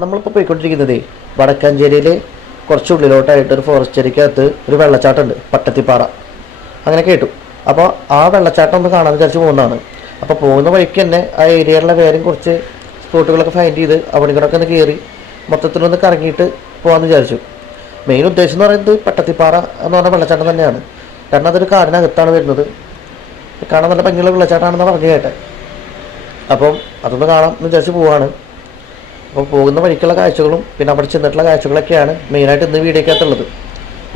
നമ്മളിപ്പോൾ പോയിക്കൊണ്ടിരിക്കുന്നതേ വടക്കാഞ്ചേരിയിൽ കുറച്ച് ഉള്ളിലോട്ടായിട്ട് ഒരു ഫോറസ്റ്റ് ഏരിയക്കകത്ത് ഒരു വെള്ളച്ചാട്ടമുണ്ട്, പട്ടത്തിപ്പാറ. അങ്ങനെ കേട്ടു. അപ്പോൾ ആ വെള്ളച്ചാട്ടം ഒന്ന് കാണാൻ വിചാരിച്ച് പോകുന്നതാണ്. അപ്പോൾ പോകുന്ന വഴിക്ക് തന്നെ ആ ഏരിയയിലുള്ള വേറെയും കുറച്ച് സ്പോട്ടുകളൊക്കെ ഫൈൻഡ് ചെയ്ത് അവിടെ കൂടെ ഒന്ന് കയറി മൊത്തത്തിലൊന്ന് കറങ്ങിയിട്ട് പോകാമെന്ന് വിചാരിച്ചു. മെയിൻ ഉദ്ദേശം എന്ന് പറയുന്നത് പട്ടത്തിപ്പാറ എന്ന് പറഞ്ഞ വെള്ളച്ചാട്ടം തന്നെയാണ്. കാരണം അതൊരു കാടിനകത്താണ് വരുന്നത്. കാണാൻ നല്ല ഭംഗിയുള്ള വെള്ളച്ചാട്ടമാണെന്ന് പറഞ്ഞു കേട്ടെ. അപ്പം അതൊന്ന് കാണാം എന്ന് വിചാരിച്ച് പോവാണ്. അപ്പോൾ പോകുന്ന വഴിക്കുള്ള കാഴ്ചകളും പിന്നെ അവിടെ ചെന്നിട്ടുള്ള കാഴ്ചകളൊക്കെയാണ് മെയിനായിട്ട് ഇന്ന് വീഡിയോക്കകത്തുള്ളത്.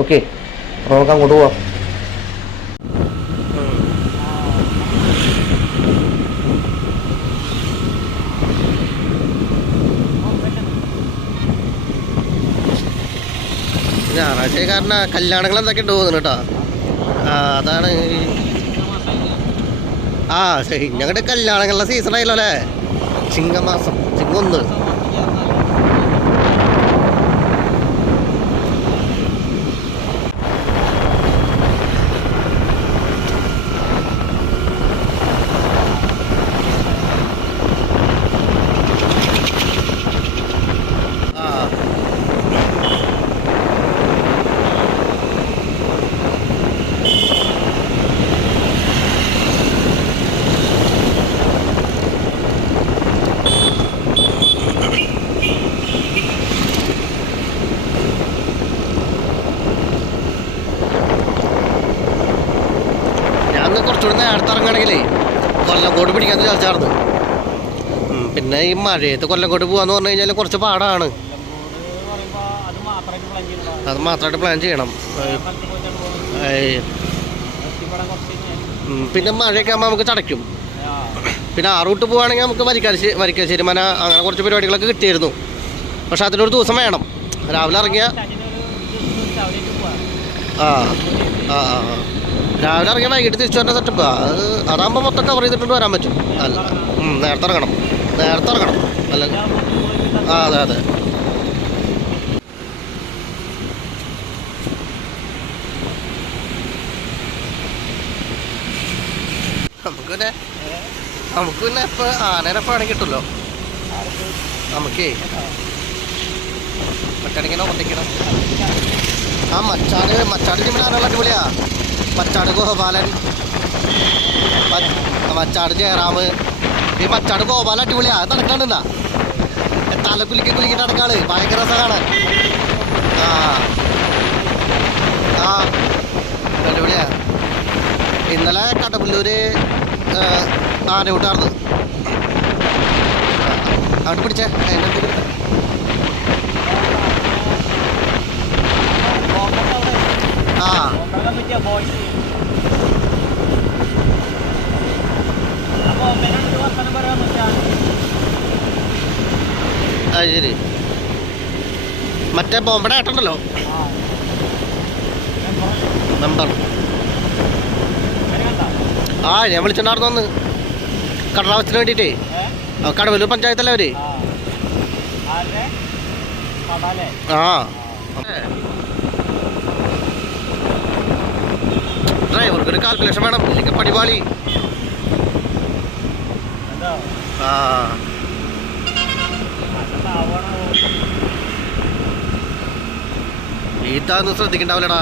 ഓക്കെ, അപ്പോൾ നമുക്ക് അങ്ങോട്ട് പോവാം. ഞായറാഴ്ച കാരണം കല്യാണങ്ങൾ എന്തൊക്കെ ഉണ്ട് പോകുന്നു കേട്ടോ. അതാണ് ഞങ്ങളുടെ കല്യാണങ്ങളുടെ സീസൺ ആയല്ലോ അല്ലേ. ചിങ്ങമാസം, ചിങ്ങൊന്ന്. കുറച്ചുകൂടി നേരത്തെ ഇറങ്ങുകയാണെങ്കിലേ കൊല്ലംകോട് പിടിക്കാമെന്ന് വിചാരിച്ചായിരുന്നു. പിന്നെ ഈ മഴയത്ത് കൊല്ലംകോട് പോകാന്ന് പറഞ്ഞു കഴിഞ്ഞാൽ കുറച്ച് പാടാണ്. അത് മാത്രമായിട്ട് പ്ലാൻ ചെയ്യണം. പിന്നെ മഴയൊക്കെ ആകുമ്പോൾ നമുക്ക് ചടയ്ക്കും. പിന്നെ ആ റൂട്ട് പോവുകയാണെങ്കിൽ നമുക്ക് വരിക്കാശ്ശേരി മന അങ്ങനെ കുറച്ച് പരിപാടികളൊക്കെ കിട്ടിയിരുന്നു. പക്ഷെ അതിനൊരു ദിവസം വേണം. രാവിലെ ഇറങ്ങിയ രാവിലെ ഇറങ്ങിയാൽ വൈകിട്ട് തിരിച്ചു വരേണ്ട സെറ്റപ്പ്. അതാകുമ്പോൾ മൊത്തം കവർ ചെയ്തിട്ടുണ്ട് വരാൻ പറ്റും. അല്ല, നേരത്തെ ഇറങ്ങണം അല്ല. അതെ അതെ. നമുക്ക് പിന്നെ ഇപ്പം ആനേനെ പണി കിട്ടുമല്ലോ. നമുക്കേ മറ്റാടിങ്ങനെ ഒട്ടിക്കണം. മച്ചാട് ജിമ്മിനാനുള്ള അടിപൊളിയാ. മച്ചാട് ഗോപാലൻ, മച്ചാട് ജയറാം, ഈ മച്ചാട് ഗോപാലൻ അടിപൊളിയാ. അത് നടക്കാണ്ടെന്നാ തല കുലുക്കി നടക്കാള് ഭയങ്കര രസം കാണാൻ. അടിപൊളിയാ. ഇന്നലെ കടപ്പുല്ലൂര് ആന വിട്ടാർന്ന്. അവിടെ പിടിച്ചേ അത് ശരി. മറ്റേ ബോംബടെ ആട്ടുണ്ടല്ലോ മെമ്പർ. ഞാൻ വിളിച്ചിട്ടുണ്ടായിരുന്നു അന്ന് കടലാവസ്ഥത്തിന് വേണ്ടിയിട്ടേ. കടവല്ലൂർ പഞ്ചായത്തല്ലേ അവര്. ഡ്രൈവർക്കൊരു കാൽക്കുലേഷൻ വേണം, ഇല്ലെങ്കിൽ പടിപാളി. ഇതൊന്നും ശ്രദ്ധിക്കണ്ടാവില്ലടാ.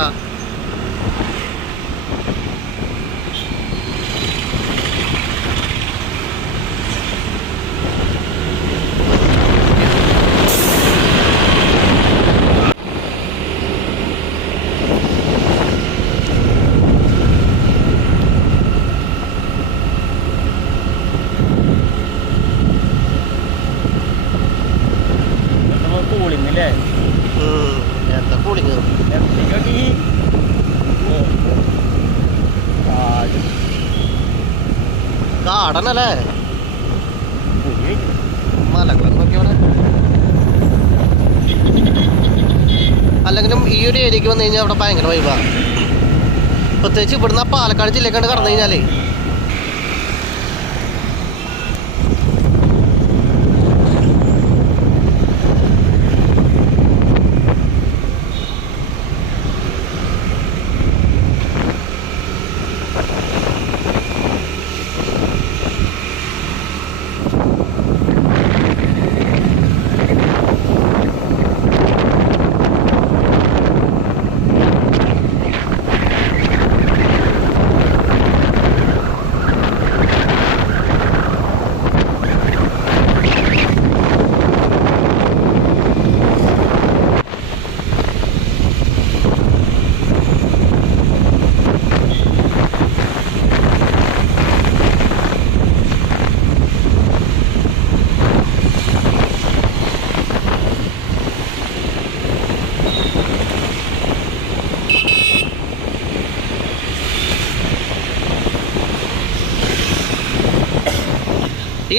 എന്താ കൂളിങ് കാടനല്ലേ. മലകളൊക്കെ നോക്കിയവിടെ. അല്ലെങ്കിലും ഈ ഒരു ഏരിയക്ക് വന്നു കഴിഞ്ഞാൽ അവിടെ ഭയങ്കര വൈബാണ്. പ്രത്യേകിച്ച് ഇവിടുന്ന് പാലക്കാട് ജില്ലക്കാണ്ട് കടന്നു കഴിഞ്ഞാലേ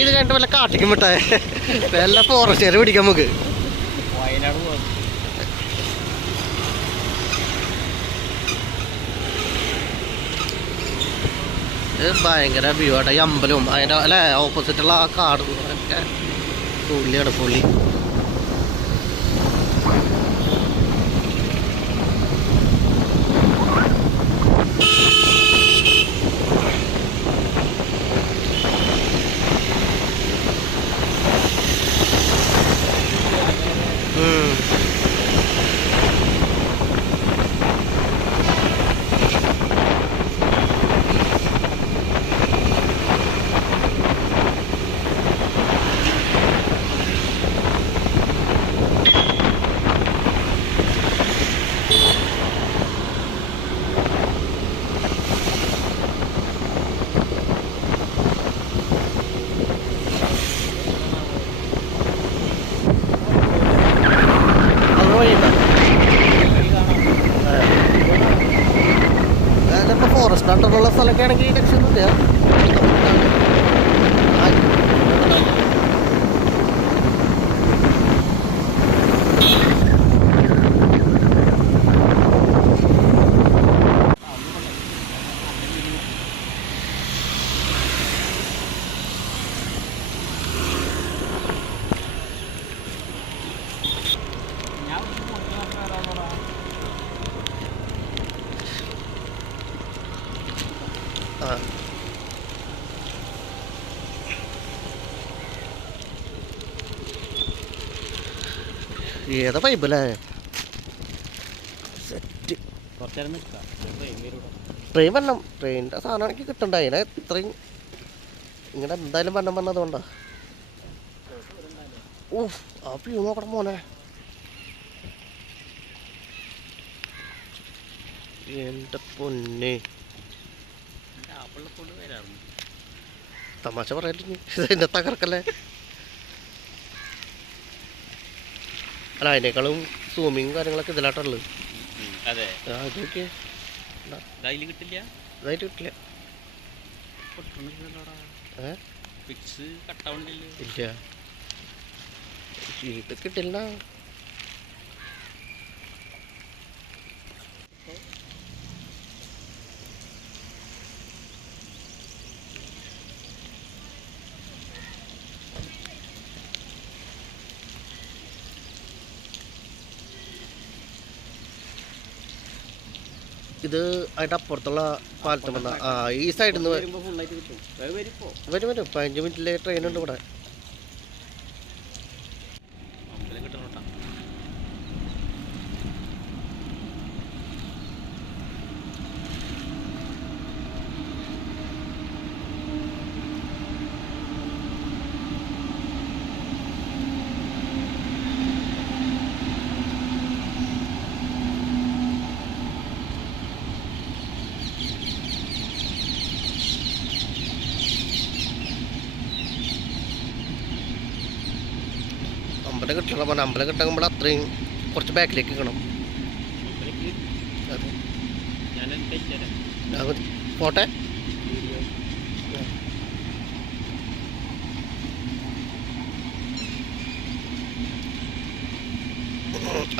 ഇത് കണ്ട് വല്ല കാട്ടിക്കും വിട്ടേ വല്ല ഫോറസ്റ്റുകാർ പിടിക്കാം നമുക്ക്. വയനാട് പോകും. ഇത് ഭയങ്കര വ്യൂ ആട്ടെ. ഈ അമ്പലവും അതിൻ്റെ അല്ലേ ഓപ്പോസിറ്റുള്ള ആ കാട് ഒക്കെ പുള്ളിയാണ് പുള്ളി. ഫോറസ്റ്റ് അണ്ടറുള്ള സ്ഥലമൊക്കെ ആണെങ്കിൽ രക്ഷയൊന്നുമില്ല. ഏതാ പൈപ്പല്ലേ സെറ്റ്. ട്രെയിൻ വരണം. ട്രെയിനിൻ്റെ സാധനമാണെങ്കിൽ കിട്ടണ്ട. അതിനെ ഇത്രയും ഇങ്ങനെ എന്തായാലും വണ്ണം വന്നതുകൊണ്ടാ. ഓ ആ വ്യൂ നോക്കണം മോനെ. എൻ്റെ പൊന്നെ തമാശ പറയല്ലേ ഇതിൻ്റെ തകർക്കല്ലേ. അല്ല അതിനേക്കാളും സൂമിങ് കാര്യങ്ങളൊക്കെ ഇതിലാട്ടുള്ളത്. ഇതൊക്കെ ഇതായിട്ട് കിട്ടില്ല. ഇല്ല ഇത് കിട്ടില്ല. ഇത് അതിൻ്റെ അപ്പുറത്തുള്ള പാലത്തും വന്ന ഈ സൈഡിൽ നിന്ന് വരും 15 മിനിറ്റിലെ ട്രെയിൻ ഉണ്ട് ഇവിടെ. അമ്പലം കിട്ടണം പറഞ്ഞാൽ അമ്പലം കിട്ടുമ്പോൾ അത്രയും കുറച്ച് ബാക്കിലേക്ക് കിട്ടണം. പോട്ടെ.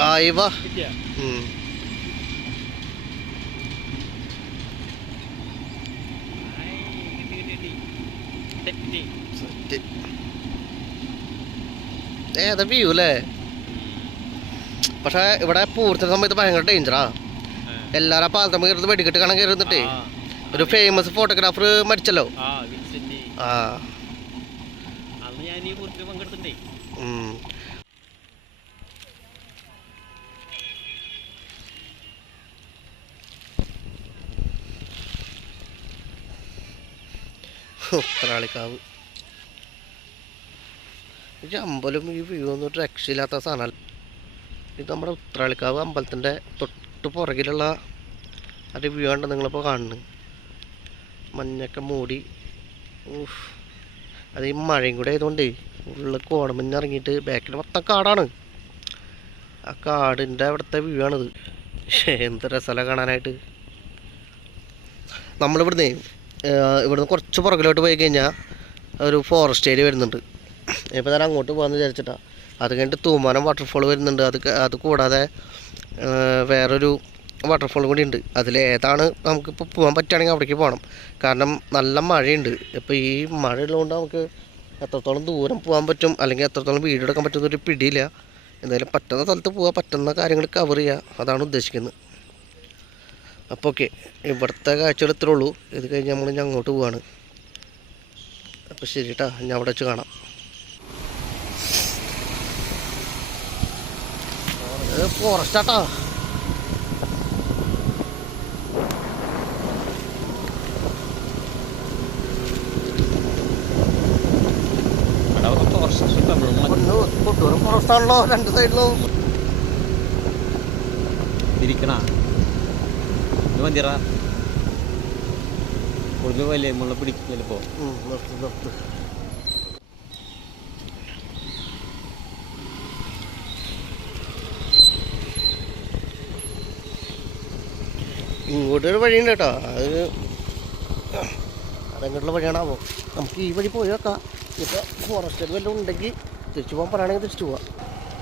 ആയി വാ. ഏതാ വ്യൂ അല്ലേ. പക്ഷെ ഇവിടെ പൂരത്തിന് സമയത്ത് ഭയങ്കര ഡേഞ്ചറാ. എല്ലാരും പാലത്തമ്മ കയറുന്നത് വെടിക്കെട്ട് കാണാൻ കയറുന്നിട്ടേ ഒരു ഫേമസ് ഫോട്ടോഗ്രാഫർ മരിച്ചല്ലോ. ഉത്രാളിക്കാവ് ഈ അമ്പലം ഈ വ്യൂ ഒന്നും രക്ഷയില്ലാത്ത സാധനം. ഇത് നമ്മുടെ ഉത്രാളിക്കാവ് അമ്പലത്തിൻ്റെ തൊട്ട് പുറകിലുള്ള അതിൻ്റെ വ്യൂ ആണ് നിങ്ങളിപ്പോൾ കാണുന്നത്. മഞ്ഞൊക്കെ മൂടി. അത് ഈ മഴയും കൂടെ ആയതുകൊണ്ട് ഉള്ളിൽ കോടമഞ്ഞ് ഇറങ്ങിയിട്ട് ബാക്കിൽ മൊത്തം കാടാണ്. ആ കാടിൻ്റെ അവിടുത്തെ വ്യൂ ആണിത്. എന്ത് രസമല്ല കാണാനായിട്ട്. നമ്മളിവിടുന്ന് കുറച്ച് പുറകിലോട്ട് പോയി കഴിഞ്ഞാൽ ഒരു ഫോറസ്റ്റ് ഏരിയ വരുന്നുണ്ട്. ഇപ്പോൾ ഞാൻ അങ്ങോട്ട് പോകാമെന്ന് വിചാരിച്ചിട്ടാണ്. അത് കഴിഞ്ഞിട്ട് തൂമാനം വാട്ടർഫോൾ വരുന്നുണ്ട്. അത് കൂടാതെ വേറൊരു വാട്ടർഫോൾ കൂടി ഉണ്ട്. അതിലേതാണ് നമുക്കിപ്പോൾ പോകാൻ പറ്റുകയാണെങ്കിൽ അവിടേക്ക് പോകണം. കാരണം നല്ല മഴയുണ്ട്. ഇപ്പോൾ ഈ മഴ ഉള്ളതുകൊണ്ട് നമുക്ക് എത്രത്തോളം ദൂരം പോകാൻ പറ്റും അല്ലെങ്കിൽ എത്രത്തോളം വീഡിയോ എടുക്കാൻ പറ്റുന്നൊരു പിടിയില്ല. എന്തായാലും പറ്റുന്ന സ്ഥലത്ത് പോകാൻ പറ്റുന്ന കാര്യങ്ങൾ കവർ ചെയ്യുക, അതാണ് ഉദ്ദേശിക്കുന്നത്. അപ്പോൾ ഓക്കെ, ഇവിടുത്തെ കാഴ്ചകൾ ഇത്രേ ഉള്ളൂ. ഇത് കഴിഞ്ഞ് നമ്മൾ ഇനി അങ്ങോട്ട് പോവാണ്. അപ്പോൾ ശരി കേട്ടോ, ഞാൻ അവിടെ വെച്ച് കാണാം. ഫോറസ്റ്റാട്ടാ. കൊട്ടൂരം ഫോറസ്റ്റാണല്ലോ രണ്ട് സൈഡിലും. തിരിക്കണ മന്ദിറ ഒരു വലിയ മുള്ള പിടിക്കില്ല. ഇപ്പോൾ ഇങ്ങോട്ടൊരു വഴിയുണ്ട് കേട്ടോ. അതെങ്ങോട്ടുള്ള വഴിയാണാവോ? നമുക്ക് ഈ വഴി പോയി വെക്കാം. ഇപ്പോൾ ഫോറസ്റ്റിൽ വല്ലതും ഉണ്ടെങ്കിൽ തിരിച്ചു പോകാൻ പറയുകയാണെങ്കിൽ തിരിച്ചു പോവാം.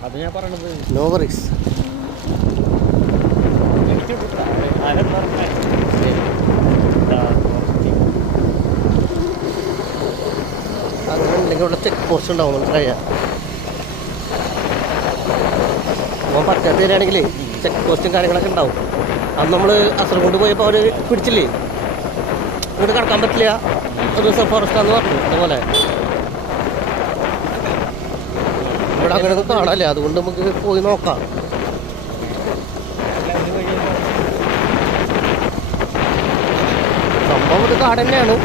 അത് ഞാൻ പറയണത് നോ വറീസ്. അങ്ങനെ ഉണ്ടെങ്കിൽ ഇവിടെ ചെക്ക് പോസ്റ്റ് ഉണ്ടാവും, നമുക്ക് കഴിയാം. പോകാൻ പറ്റാത്ത തരികയാണെങ്കിൽ ചെക്ക് പോസ്റ്റും കാര്യങ്ങളൊക്കെ ഉണ്ടാവും. അന്ന് നമ്മൾ കാസർഗോഡ് പോയപ്പോൾ അവർ പിടിച്ചില്ലേ, ഇങ്ങോട്ട് കിടക്കാൻ പറ്റില്ല, റിസർവ് ഫോറസ്റ്റാന്ന് പറഞ്ഞു. അതുപോലെ ഇവിടെ അങ്ങനെയൊന്നും കാണാനില്ല, അതുകൊണ്ട് നമുക്ക് പോയി നോക്കാം. സംഭവം ഇത് കാട് തന്നെയാണ്.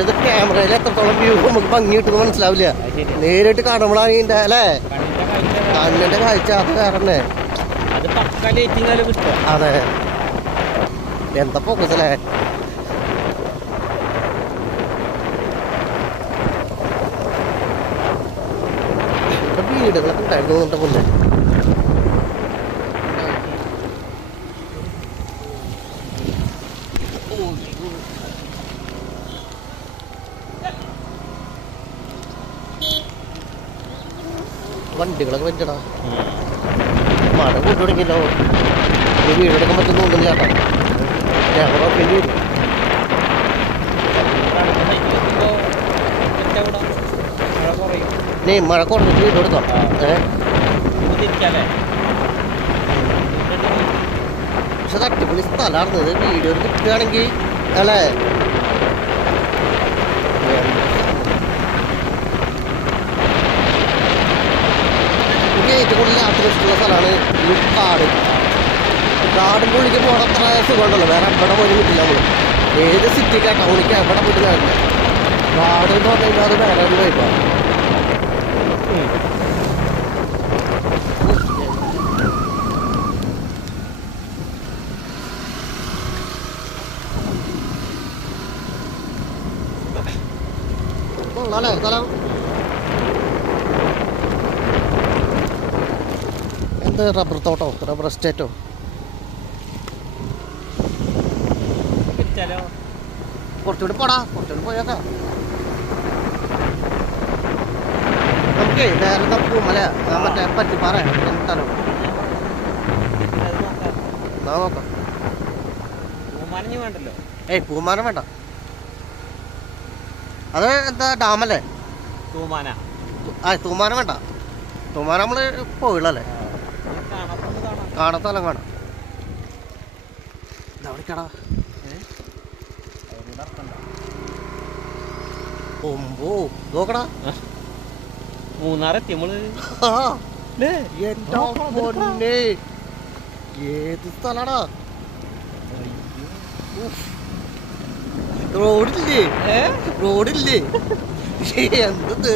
ഇത് ക്യാമറയിൽ എത്രത്തോളം വ്യൂ നമുക്ക് ഭംഗി കിട്ടുമെന്ന് മനസ്സിലാവില്ല. നേരിട്ട് കാണുമ്പോഴാണ് ഇതിൻ്റെ അല്ലേ കണ്ണിൻ്റെ കാഴ്ച അത് വേറെ തന്നെ. അതെ, എന്താ ഫോക്കസ് അല്ലേ. വീടുകളൊക്കെ ഉണ്ടായിരുന്നു എന്നിട്ട് മുന്നേ. വണ്ടികളൊക്കെ വെച്ചടാ, മഴ കൊണ്ടു തുടങ്ങിയല്ലോ. ഈ വീടെടുക്കാൻ പറ്റുന്ന തോന്നുന്നില്ല കേട്ടോ. ക്യാമറ വെക്കേണ്ടി വരും. നീ മഴ കുറഞ്ഞിട്ട് വീട് എടുക്കാം. പക്ഷെ അത് അടിപൊളി സ്ഥലമായിരുന്നു. ഇത് വീഡിയോ കിട്ടുകയാണെങ്കിൽ അല്ലേ. എനിക്ക് ഏറ്റവും കൂടുതൽ യാത്ര ഇഷ്ടമുള്ള സ്ഥലമാണ് ഈ കാട്. കാടിൻ്റെ ഉള്ളിലേക്ക് പോകണം അത്ര സുഖമുണ്ടല്ലോ, വേറെ എവിടെ പോലും കിട്ടില്ല. നമ്മൾ ഏത് സിറ്റിക്കാ ടൗണിക്ക് എവിടെ പോയിട്ട് കാര്യമില്ല. കാട് എന്ന് പറഞ്ഞു കഴിഞ്ഞാൽ അത് വേറെ ഒരു വൈബാണ്. കൊള്ളാല്ലേ സ്ഥലം? എന്ത് റബ്ബർ തോട്ടോ, റബ്ബർ എസ്റ്റേറ്റോ? കുറച്ചുകൂടി പോടാ, കുറച്ചുകൂടി പോയേക്കാം. നമുക്ക് നേരത്തെ പൂമല മറ്റേ പറ്റിപ്പാറ കിട്ടാലോ. എന്നാ നോക്കാം. വേണ്ടല്ലോ. ഏയ് പൂമാനം വേണ്ട, അത് എന്താ ഡാമല്ലേ? തൂമാനം വേണ്ട. തൂമാനം നമ്മള് പോയിള്ളല്ലേ, കാണാത്ത സ്ഥലം കാണാം. ഇതവിടേക്കാടാ ഒമ്പോ നോക്കടാ. മൂന്നാറെത്തി നമ്മള്. ഏത് സ്ഥലാടാ? റോഡില്ലേ? റോഡില്ലേ? എന്തത്?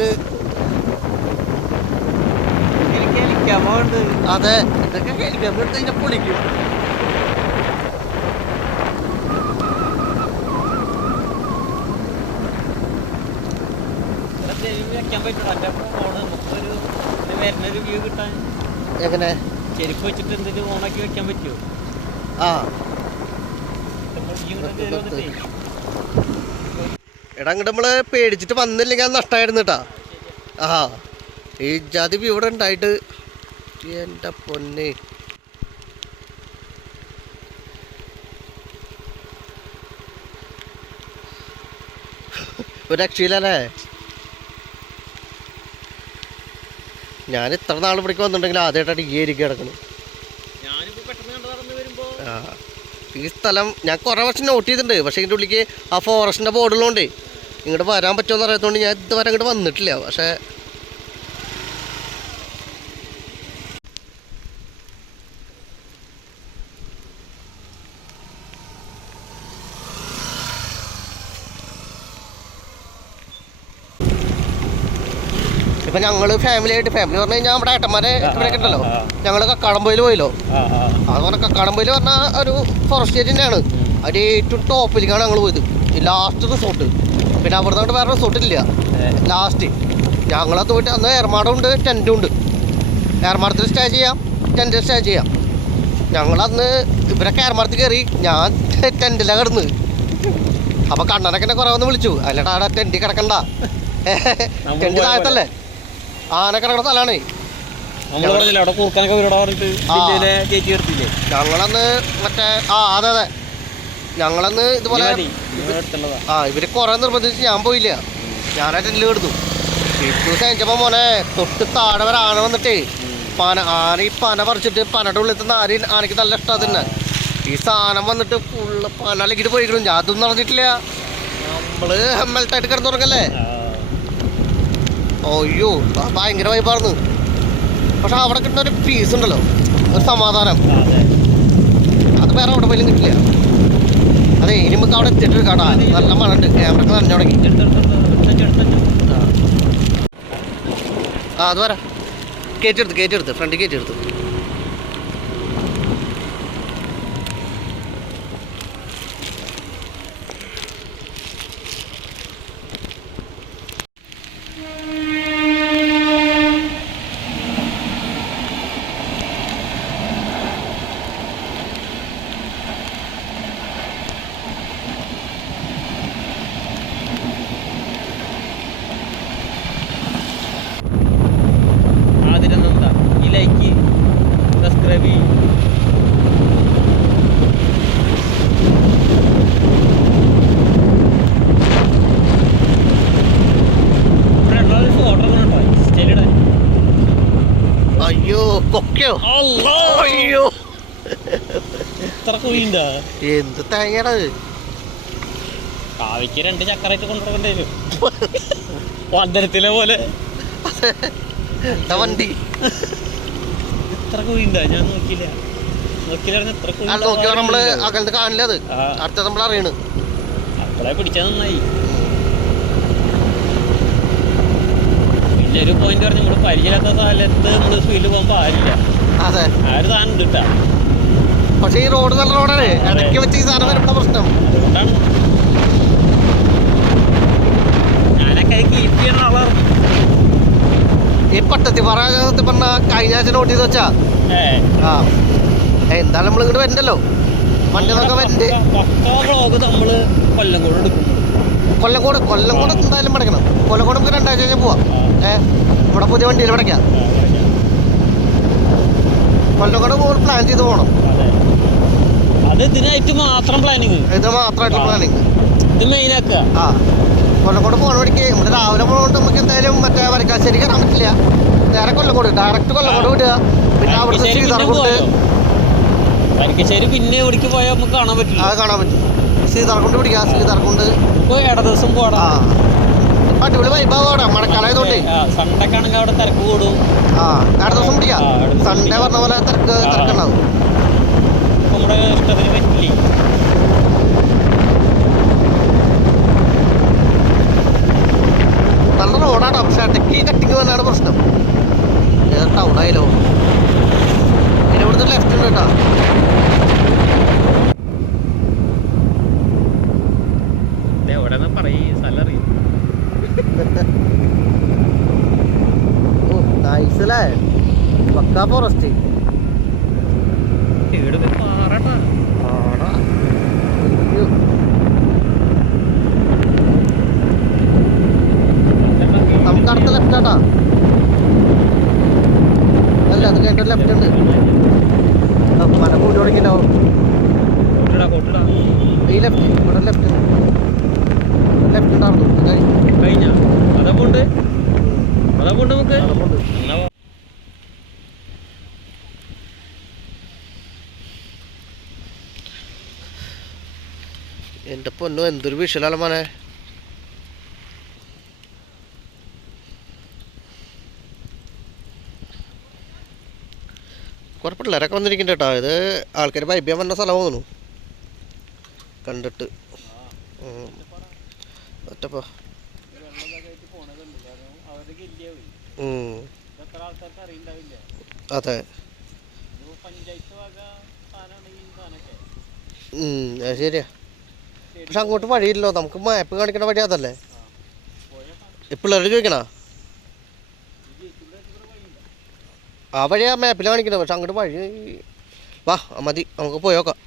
അതെ, ഇതൊക്കെ കഴിക്കാൻ എടുത്ത് പൊളിക്കും. വെക്കാൻ പറ്റും. വ്യൂ കിട്ടാൻ എങ്ങനെ? ചെരുപ്പ് വെച്ചിട്ട് എന്തെങ്കിലും ഓണാക്കി വെക്കാൻ പറ്റുമോ? ആ ഇങ്ങോട്ട് കയറി വന്നിട്ടേ എടാ അങ്ങോട്ട് നമ്മള് പേടിച്ചിട്ട് വന്നില്ലെങ്കിൽ അത് നഷ്ടമായിരുന്നു കേട്ടാ. ആ ഈ ജാതി ഇവിടെ ഉണ്ടായിട്ട് എൻ്റെ പൊന്നെ. ഒരു രക്ഷയില്ലല്ലേ. ഞാൻ ഇത്ര നാൾ ഇവിടേക്ക് വന്നിട്ടുണ്ടെങ്കിൽ ആദ്യമായിട്ടാണ് ഈ ഏരിയ കിടക്കുന്നത്. ആ ഈ സ്ഥലം ഞാൻ കുറേ വർഷം നോട്ട് ചെയ്തിട്ടുണ്ട്. പക്ഷേ ഇതിൻ്റെ ഉള്ളിലേക്ക് ആ ഫോറസ്റ്റിൻ്റെ ബോർഡുള്ളതുകൊണ്ട് ഇങ്ങോട്ട് വരാൻ പറ്റുമെന്ന് അറിയാത്തതുകൊണ്ട് ഞാൻ ഇതുവരെ അങ്ങോട്ട് വന്നിട്ടില്ല. പക്ഷേ ഇപ്പം ഞങ്ങൾ ഫാമിലി പറഞ്ഞു കഴിഞ്ഞാൽ നമ്മുടെ ഏട്ടന്മാരെ ഇവരൊക്കെ ഉണ്ടല്ലോ. ഞങ്ങൾ കക്കാടംപൊയിൽ പോയല്ലോ. അത് പറഞ്ഞാൽ കക്കാടംപൊയിൽ പറഞ്ഞാൽ ഒരു ഫോറസ്റ്റ് ഏരിയ തന്നെയാണ്. അതിൻ്റെ ഏറ്റവും ടോപ്പിലേക്കാണ് ഞങ്ങൾ പോയത്. ഈ ലാസ്റ്റ് റിസോർട്ട്. പിന്നെ അവിടെ നിന്ന് വേറെ റിസോർട്ടില്ല. ലാസ്റ്റ് ഞങ്ങളത് പോയിട്ട് അന്ന് ഏർമാടമുണ്ട്, ടെൻറ്റും ഉണ്ട്. ഏർമാടത്തിൽ സ്റ്റേ ചെയ്യാം, ടെൻറ്റിൽ സ്റ്റേ ചെയ്യാം. ഞങ്ങളന്ന് ഇവരൊക്കെ ഏർമാടത്തിൽ കയറി, ഞാൻ ടെൻറ്റിലാണ് കിടന്ന്. അപ്പോൾ കണ്ണനൊക്കെ എന്നെ കുറേ വന്ന് വിളിച്ചു. അല്ലടാ അവിടെ ടെൻറ്റിൽ കിടക്കണ്ട, ടെൻറ്റ് താഴത്തല്ലേ, ആന കിടക്കുന്ന സ്ഥലമാണ്. ഞങ്ങളന്ന് മറ്റേ അതെ ഞങ്ങളന്ന് ഇതുപോലെ ഇവര് കുറെ നിർബന്ധിച്ച് ഞാൻ പോയില്ല. ഞാനാ ടെന്റിൽ കിടന്നു. പിറ്റേ കഴിഞ്ഞപ്പോ മോനെ തൊട്ട് താഴെ വരെ ആന വന്നിട്ടേ ആന ഈ പന പറിച്ചിട്ട് പനയുടെ ഉള്ളിൽ നിന്ന് ആനയ്ക്ക് നല്ല ഇഷ്ടം തന്നെ. ഈ സാധനം വന്നിട്ട് ഫുള്ള് പനലക്കിട്ട് പോയിക്കണം. ഞാൻ അതൊന്നും നടന്നിട്ടില്ല. നമ്മള് ഹെമ്മൽട്ടായിട്ട് കിടന്നുറങ്ങല്ലേ. അയ്യോ ഭയങ്കര വൈബായിരുന്നു. പക്ഷെ അവിടെ കിട്ടുന്ന ഒരു പീസ് ഉണ്ടല്ലോ, ഒരു സമാധാനം, അത് വേറെ അവിടെ പോലും കിട്ടില്ല. അതെ ഇനി നമുക്ക് അവിടെ എത്തിയിട്ട് കാണാം. നല്ല മഴ ഉണ്ട്, ക്യാമറക്ക് നനഞ്ഞു തുടങ്ങി. അത് വരാം. കയറ്റെടുത്ത് ഫ്രണ്ട് കയറ്റെടുത്ത്. അയ്യോ കൊക്കയോ, അയ്യോ എന്ത് തേങ്ങയാണത്. കാവിക്ക് 2 ചക്കറായിട്ട് കൊണ്ടുപോകേണ്ടി വരും. വന്തരത്തിലെ പോലെ വണ്ടി ഇത്ര കുഴിണ്ടാ? ഞാൻ നോക്കിയില്ല. നോക്കിയാ നമ്മള് അകലത്ത് കാണില്ല. അത് അടുത്ത നമ്മൾ അറിയണ്. അപ്പളെ പിടിച്ചാൽ നന്നായി. പിന്നെ ഒരു പോയിന്റ് പറഞ്ഞ നമ്മള് പരിചയമില്ലാത്ത സ്ഥലത്ത് നമ്മള് സ്പീഡിൽ പോകാൻ പാടില്ല. അതെ ആ ഒരു സാധനം ഉണ്ട് കേട്ടാ. പക്ഷെ ഈ റോഡ് നല്ല റോഡാണ്. ഇടയ്ക്ക് വെച്ച് ഈ സാധനം വരുന്ന പ്രശ്നം. അതുകൊണ്ടാണ് ഞാനൊക്കെ കീപ്പ് ചെയ്യുന്ന ആളാണ്. ഈ പട്ടത്തിപ്പാറ പറഞ്ഞ കഴിഞ്ഞ ആഴ്ച നോട്ട് ചെയ്ത് വെച്ചാ എന്തായാലും നമ്മൾ ഇങ്ങോട്ട് വരണ്ടല്ലോ. മറ്റൊക്കെ വരണ്ട്. നമ്മള് കൊല്ലംകോട് എടുക്കുന്നു. കൊല്ലംകോട് എന്തായാലും പടക്കണം. കൊല്ലംകോട് നമുക്ക് 2 ആഴ്ച കഴിഞ്ഞാൽ പോവാം. ഇവിടെ പുതിയ വണ്ടിയിൽ പടയ്ക്കാം. കൊല്ലംകോട് പ്ലാൻ ചെയ്ത് പോകണം. അത് ഇതിനായിട്ട് മാത്രം പ്ലാനിങ്. ഇത് മാത്രമായിട്ടുള്ള പ്ലാനിങ്. ഇത് മെയിനാക്കുക. കൊല്ലംകോട് പോകണ വഴിക്ക് നമ്മൾ രാവിലെ പോകണോണ്ട് നമുക്ക് എന്തായാലും മറ്റേ വരക്കാശ്ശേരി കയറാൻ പറ്റില്ല. നേരെ കൊല്ലംകോട് ഡയറക്റ്റ് കൊല്ലംകോട് വിടുക. പിന്നെ അവിടുത്തെ ശ്രീധർകുണ്ട്. വരക്കാശ്ശേരി പിന്നെ എവിടേക്ക് പോയാൽ നമുക്ക് കാണാൻ പറ്റില്ല. അത് കാണാൻ പറ്റും. ശ്രീധർകുണ്ട് പിടിക്കുക. ശ്രീധർകുണ്ട് ഇട ദിവസം പോടാം. അടിപൊളി വൈബാവാണ് മഴക്കാലമായതുകൊണ്ട്. സൺഡേ ആണെങ്കിൽ അവിടെ തിരക്ക് കൂടും. അടുത്ത ദിവസം പിടിക്കാം. സൺഡേ പറഞ്ഞ പോലെ തിരക്കുണ്ടാവും. നമ്മുടെ ഇഷ്ടത്തിന് പറ്റില്ലേ. നല്ല റോഡാണ്. പക്ഷെ ഇടയ്ക്ക് കട്ടിങ് വന്നാണ് പ്രശ്നം. ടൗണായാലോ. പിന്നെ ഇവിടുത്തെ ലെഫ്റ്റ് ഉണ്ട് കേട്ടോ. എവിടെ പറയും സ്ഥലം അറിയും. നൈസല്ലേ, പക്കാ ഫോറസ്റ്റ്. സൈഡ് പാറട്ടാ. ആടാ നമുക്ക് അടുത്ത ലെഫ്റ്റ് ആട്ടാ. അല്ല അത് കഴിഞ്ഞ ലെഫ്റ്റ് ഉണ്ട്. മല കൂടി തുടങ്ങിയിട്ടുണ്ടാവും. ഈ ലെഫ്റ്റ് ഇവിടെ ലെഫ്റ്റ് ലെഫ്റ്റ് ഉണ്ടായിരുന്നു. കഴിഞ്ഞ അതപ്പുണ്ട് നമുക്ക് എൻ്റെ പൊന്നോ എന്തൊരു വിഷലാണ് മോനെ. കുറെ പിള്ളേരൊക്കെ വന്നിരിക്കുന്നുണ്ട് കേട്ടോ. ഇത് ആൾക്കാർ വൈബ് ചെയ്യാൻ വന്ന സ്ഥലം തോന്നുന്നു കണ്ടിട്ട്. ഒറ്റപ്പോ അതെ അത് ശരിയാ. പക്ഷെ അങ്ങോട്ട് വഴിയില്ലല്ലോ. നമുക്ക് മാപ്പ് കാണിക്കണ വഴി അതല്ലേ. പിള്ളേരോട് ചോദിക്കണ ആ വഴിയാ മാപ്പിൽ കാണിക്കണത്. പക്ഷെ അങ്ങോട്ട് വഴി വാ മതി നമുക്ക് പോയോക്കാം.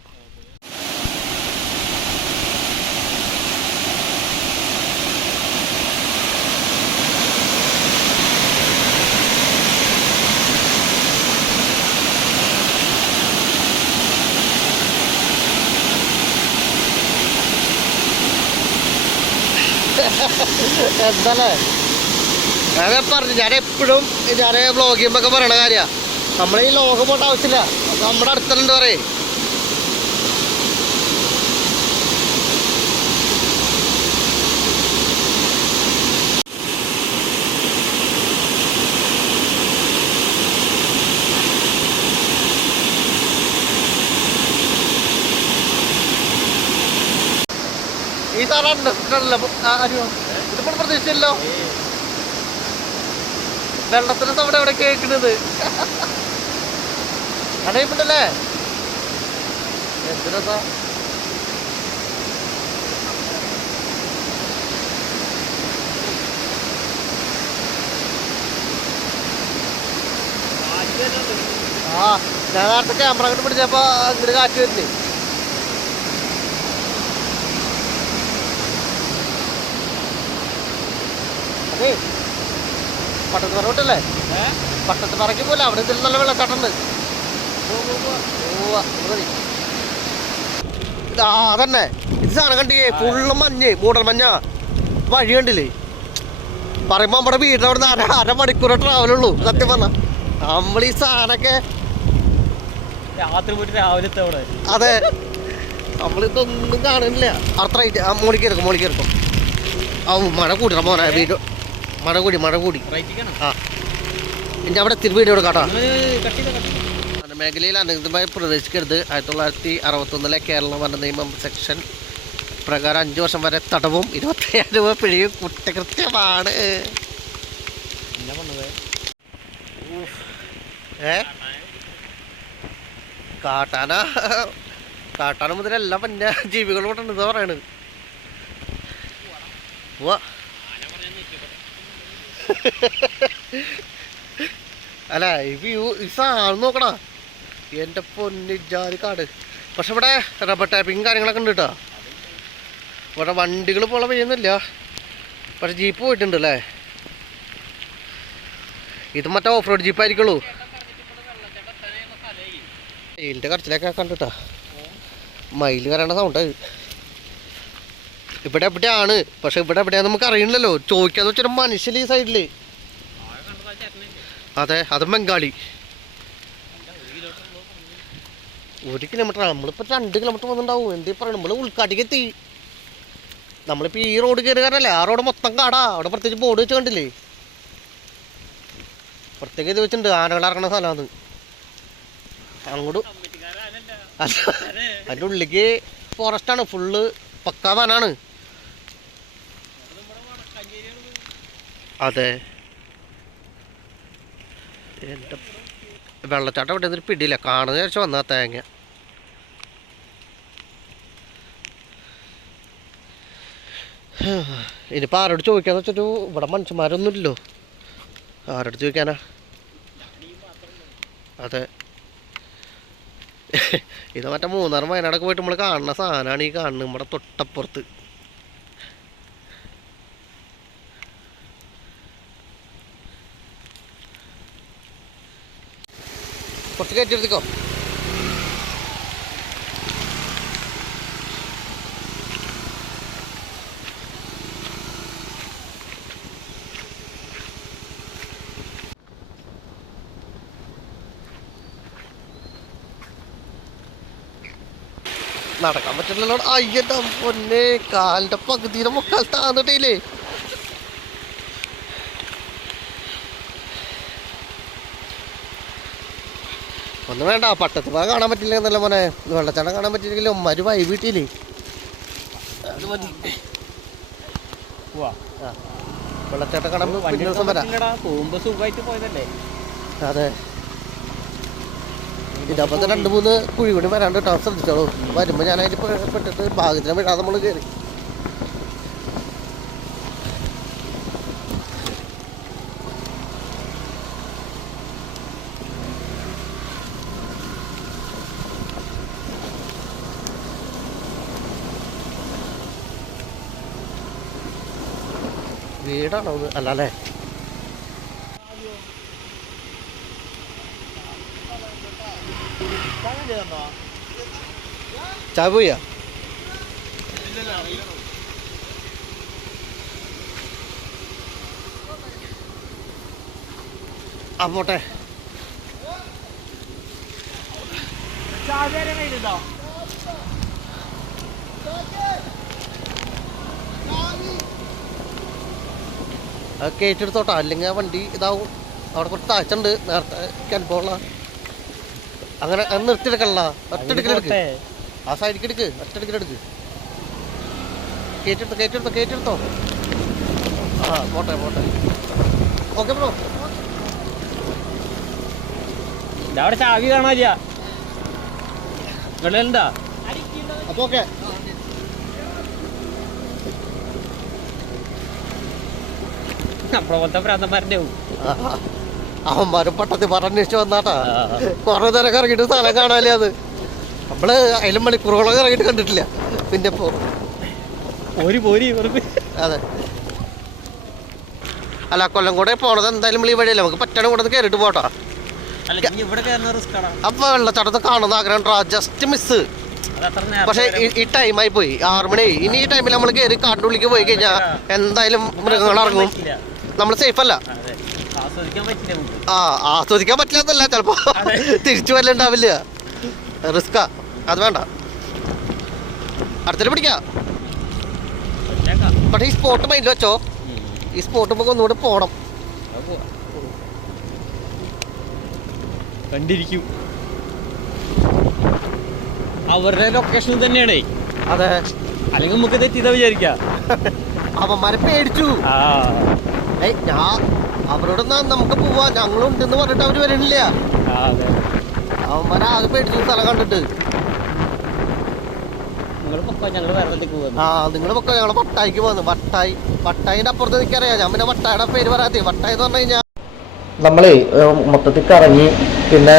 എന്താല്ലേ ഞാൻ പറഞ്ഞു, ഞാൻ എപ്പോഴും ഞാൻ വ്ളോഗ് ചെയ്യുമ്പോൾ പറയണ കാര്യമാണ്. നമ്മളീ ലോകം പോട്ട ആവശ്യമില്ല, നമ്മുടെ അടുത്തുണ്ട് പറയേ. ഈ സാധനം ഇതിപ്പോൾ പ്രതീക്ഷയില്ലോ. വെള്ളത്തിന് സൗണ്ട് എവിടെ കേൾക്കുന്നത് അടയിപ്പുണ്ടല്ലേ. എന്തിനാ ഞാൻ നേരത്തെ ക്യാമറ അങ്ങോട്ട് പിടിച്ചപ്പോ അങ്ങോട്ട് കാറ്റ് വരുന്നേ. അതേ പട്ടത്തുപാറ വിട്ടല്ലേ, പട്ടത്തുപാറയ്ക്ക് പോലെ അവിടെ ഇതിൽ നല്ല വെള്ളച്ചാട്ടുണ്ട്. അതന്നെ ഇത് സാധനം കണ്ടില്ലേ, ഫുള്ള് മഞ്ഞ്, മൂടൽ മഞ്ഞ. വഴി കണ്ടില്ലേ, പറയുമ്പോ നമ്മുടെ വീടിൻ്റെ അവിടെ നിന്ന് അരമണിക്കൂർ ട്രാവലുള്ളൂ. സത്യം പറഞ്ഞ നമ്മൾ ഈ സാധനമൊക്കെ അതെ നമ്മളിതൊന്നും കാണുന്നില്ല. അത്ര മോളിക്ക് ഇറക്കും. ആ മഴ കൂടിറ മോനെ, വീട് മഴ കൂടി ആ എൻ്റെ അവിടെ എത്തി വീഡിയോ എടുക്കാട്ടോ. മേഖലയിൽ അനധികൃതമായി പ്രവേശിക്കരുത്. 1961 കേരള വന നിയമം സെക്ഷൻ പ്രകാരം 5 വർഷം വരെ തടവും 25,000 രൂപ പിഴയും കുറ്റകൃത്യമാണ്. കാട്ടാന മുതൽ എല്ലാ വന്യജീവികളും ഇവിടെ ഉണ്ട് പറയണത്. അല്ല ഈ വ്യൂ ഈ സാധനം നോക്കടാ, എൻ്റെ പൊന്നിജാതി കാട്. പക്ഷെ ഇവിടെ റബ്ബർ ടാപ്പിങ് കാര്യങ്ങളൊക്കെ ഉണ്ട് കേട്ടോ. ഇവിടെ വണ്ടികൾ പോലെ പെയ്യുന്നില്ല, പക്ഷെ ജീപ്പ് പോയിട്ടുണ്ട് അല്ലേ. ഇത് മറ്റേ ഓഫ് റോഡ് ജീപ്പായിരിക്കുള്ളൂ. മയിലിൻ്റെ കരച്ചിലൊക്കെ കണ്ടിട്ടാ, മയിൽ കരേണ്ട സൗണ്ട്. ഇവിടെ എവിടെയാണ്, പക്ഷെ ഇവിടെ എവിടെയാന്ന് നമുക്ക് അറിയണല്ലോ. ചോദിക്കാന്ന് വെച്ചാൽ മനുഷ്യൻ ഈ സൈഡില്. അതെ അതും ബംഗാളി. 1 കിലോമീറ്റർ, നമ്മളിപ്പോൾ 2 കിലോമീറ്റർ വന്നിട്ടുണ്ടാവും. എന്തീ പറയണം, നമ്മൾ ഉൾക്കാട്ടിക്ക് എത്തി. നമ്മളിപ്പോൾ ഈ റോഡ് കയറി കാരണല്ലേ, ആ റോഡ് മൊത്തം കാടാ. അവിടെ പ്രത്യേകിച്ച് ബോർഡ് വെച്ച് കണ്ടില്ലേ, പ്രത്യേകം ഇത് വെച്ചിട്ടുണ്ട് ആനകൾ ഇറങ്ങുന്ന സ്ഥലമാണ്. അങ്ങോട്ട് അതിൻ്റെ ഉള്ളിലേക്ക് ഫോറസ്റ്റാണ്, ഫുള്ള് പക്കാ വനാണ്. അതെ എൻ്റെ വെള്ളച്ചാട്ടം ഇവിടെ നിന്നൊരു പിടിയില്ല, കാണുന്ന വിചാരിച്ചു വന്നാ തേങ്ങ. ഇനിയിപ്പോൾ ആരോട് ചോദിക്കാന്ന് വെച്ചിട്ട് ഇവിടെ മനുഷ്യന്മാരൊന്നുമില്ലല്ലോ, ആരോട് ചോദിക്കാനാ. അതെ ഇത് മറ്റേ മൂന്നാർ വയനാടൊക്കെ പോയിട്ട് നമ്മൾ കാണുന്ന സാധനമാണ് ഈ കാണുന്നത് നമ്മുടെ തൊട്ടപ്പുറത്ത്. കുറച്ച് കയറ്റിയെടുത്തിക്കോ. നടക്കാൻ പറ്റില്ലല്ലോ. അയ്യന്റെ പൊന്നെ, കാലിന്റെ പകുതിയുടെ മുക്കാൽ താന്നിട്ടില്ലേ. ഒന്നും വേണ്ട, പട്ടത്തുപാ കാണാൻ പറ്റില്ല എന്നല്ല മോനെ. വെള്ളച്ചാട്ടം കാണാൻ പറ്റില്ലെങ്കിലും ഉമ്മാര് വൈ വീട്ടില്ലേ, അത് മതി. വെള്ളച്ചാട്ടം കാണാൻ ദിവസം വരാം. അതെ, ഇതപ്പോ 2-3 കുഴി കൂടി വരാണ്ട് കേട്ടോ, ശ്രദ്ധിച്ചോളൂ. വരുമ്പോ ഞാൻ അതിൽ പെട്ടിട്ട് ഭാഗ്യത്തിന് വിടാതെ നമ്മള് കയറി. വീടാണോ അല്ല അല്ലേ? ചായ പോയാ പോട്ടെ. കയറ്റെടുത്തോട്ടോ, അല്ലെങ്കിൽ ആ വണ്ടി ഇതാവും. അവിടെ കുറച്ച് താഴ്ചണ്ട്, നേരത്തെ കിണപ്പോള. അങ്ങനെ നിർത്തിയെടുക്കണ, ഒറ്റെടുക്കലെടുക്ക്. ആ സൈഡിക്ക് എടുക്ക്, ഒറ്റെടുക്കലെടുക്ക്. കയറ്റെടുത്തോ. ആ പോട്ടെ. Okay bro. അവിടെ ചാവി കാണാനില്ല. വെള്ളണ്ടാ അപ്പൊ ഓക്കെ. നമ്മളെ പ്രാന്തന്മാരുടെ അവന്മാരും പട്ടത്തിൽ പറഞ്ഞിട്ട് വന്നാട്ടാ. കുറെ നേരം ഇറങ്ങിയിട്ട് സ്ഥലം കാണാല്ലേ. അത് നമ്മള് അതിലും മണിക്കൂറുകളൊക്കെ ഇറങ്ങിയിട്ട് കണ്ടിട്ടില്ല. പിന്നെ അതെ, അല്ല കൊല്ലം കൂടെ പോണത് എന്തായാലും നമ്മൾ ഈ വഴിയല്ലേ, നമുക്ക് പറ്റണം കൂടെ കയറിയിട്ട് പോട്ടാ. അപ്പൊ വെള്ളച്ചാട്ടത്ത് കാണുന്ന ആഗ്രഹം ജസ്റ്റ് മിസ്. പക്ഷെ ഈ ടൈമായി പോയി, 6 മണി. ഇനി ഈ ടൈമിൽ നമ്മൾ കയറി കാട്ടിനുള്ളിലേക്ക് പോയി കഴിഞ്ഞാൽ എന്തായാലും മൃഗങ്ങൾ ഇറങ്ങും, നമ്മൾ സേഫ് അല്ല. ആസ്വദിക്കാൻ പറ്റില്ലെന്നല്ല, ചിലപ്പോ തിരിച്ചു വരലുണ്ടാവില്ല. റിസ്കാ, അത് വേണ്ട. അടുത്തിട്ട് പിടിക്കാം. പക്ഷെ ഈ സ്പോട്ട് മൈൻഡിൽ വെച്ചോ, ഈ സ്പോട്ട് നമുക്ക് ഒന്നുകൂടെ പോണം. കണ്ടിരിക്കും അവരുടെ ലൊക്കേഷൻ തന്നെയാണേ. അതെ, അല്ലെങ്കിൽ നമുക്ക് തെറ്റിയതാ വിചാരിക്കാം. അവന്മാരെ പേടിച്ചു. ഞാൻ അവരോടൊന്ന് നമുക്ക് പോവാ, ഞങ്ങളുണ്ടെന്ന് പറഞ്ഞിട്ട് അവര് വരണില്ല. അവന്മാരെ ആകെ പേടിച്ചു സ്ഥലം കണ്ടിട്ട്. നിങ്ങൾ പൊക്കോ, ഞങ്ങള് വട്ടായിക്ക് പോകുന്നു. വട്ടായിന്റെ അപ്പുറത്ത് എനിക്കറിയാം. ഞാൻ പിന്നെ വട്ടായുടെ പേര് പറയാത്ത. വട്ടായി എന്ന് പറഞ്ഞു കഴിഞ്ഞാൽ നമ്മളെ മൊത്തത്തിൽ കറങ്ങി. പിന്നെ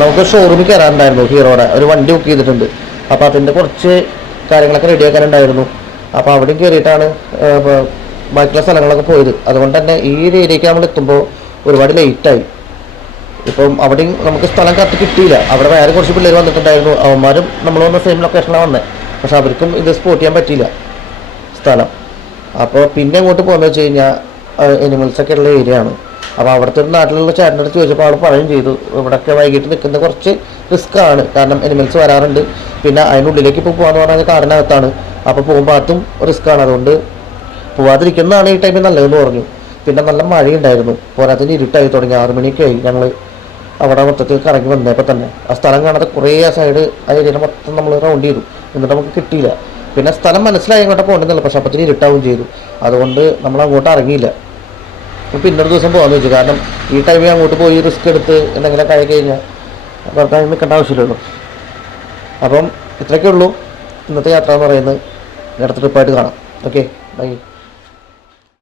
നമുക്ക് ഷോറൂമിൽ കയറാനുണ്ടായിരുന്നു. ഹീറോയുടെ ഒരു വണ്ടി ബുക്ക് ചെയ്തിട്ടുണ്ട്. അപ്പോൾ അതിൻ്റെ കുറച്ച് കാര്യങ്ങളൊക്കെ റെഡിയാക്കാനുണ്ടായിരുന്നു. അപ്പോൾ അവിടെയും കയറിയിട്ടാണ് ബാക്കിയുള്ള സ്ഥലങ്ങളൊക്കെ പോയത്. അതുകൊണ്ട് തന്നെ ഈ ഒരു ഏരിയയ്ക്ക് നമ്മൾ എത്തുമ്പോൾ ഒരുപാട് ലേറ്റായി. ഇപ്പം അവിടെയും നമുക്ക് സ്ഥലം കറക്റ്റ് കിട്ടിയില്ല. അവിടെ വേറെ കുറച്ച് പിള്ളേർ വന്നിട്ടുണ്ടായിരുന്നു. അവന്മാരും നമ്മൾ വന്ന സെയിം ലൊക്കേഷനാണ് വന്നത്. പക്ഷെ അവർക്കും ഇത് സ്പോട്ട് ചെയ്യാൻ പറ്റിയില്ല സ്ഥലം. അപ്പോൾ പിന്നെ അങ്ങോട്ട് പോകുന്നത് വെച്ച് കഴിഞ്ഞാൽ എനിമൽസൊക്കെ ഉള്ള ഏരിയ ആണ്. അപ്പോൾ അവിടുത്തെ ഒരു നാട്ടിലുള്ള ചേട്ടൻ്റെ അടുത്ത് ചോദിച്ചപ്പോൾ അവൾ പറയുകയും ചെയ്തു, ഇവിടെയൊക്കെ വൈകിട്ട് നിൽക്കുന്ന കുറച്ച് റിസ്ക് ആണ്. കാരണം എനിമൽസ് വരാറുണ്ട്. പിന്നെ അതിനുള്ളിലേക്ക് ഇപ്പോൾ പോകാമെന്ന് പറഞ്ഞാൽ കാറിനകത്താണ്. അപ്പോൾ പോകുമ്പോൾ അതും റിസ്ക് ആണ്. അതുകൊണ്ട് പോവാതിരിക്കുന്നതാണ് ഈ ടൈമിൽ നല്ലതെന്ന് പറഞ്ഞു. പിന്നെ നല്ല മഴയുണ്ടായിരുന്നു. പോരാത്തിന് ഇരുട്ടായി തുടങ്ങി. 6 മണിയൊക്കെ ആയി. ഞങ്ങൾ അവിടെ മൊത്തത്തിൽ കറങ്ങി വന്നപ്പോൾ തന്നെ ആ സ്ഥലം കാണാതെ കുറേ ആ സൈഡ് ആ ഏരിയയിൽ മൊത്തം നമ്മൾ റൗണ്ട് ചെയ്തു. എന്നിട്ട് നമുക്ക് കിട്ടിയില്ല. പിന്നെ സ്ഥലം മനസ്സിലായി അങ്ങോട്ട് പോകണമെന്നില്ല. പക്ഷെ അപ്പത്തിന് ഇരുട്ടാവുകയും ചെയ്തു. അതുകൊണ്ട് നമ്മൾ അങ്ങോട്ട് ഇറങ്ങിയില്ല. പിന്നൊരു ദിവസം പോകാമെന്ന് വെച്ചു. കാരണം ഈ ടൈമിൽ അങ്ങോട്ട് പോയി റിസ്ക് എടുത്ത് എന്തെങ്കിലും കഴി കഴിഞ്ഞാൽ വെറുതെ നിൽക്കേണ്ട ആവശ്യമില്ലല്ലോ. അപ്പം ഇത്രയൊക്കെ ഉള്ളൂ ഇന്നത്തെ യാത്ര എന്ന് പറയുന്നത്. അടുത്ത ട്രിപ്പായിട്ട് കാണാം. Okay, by.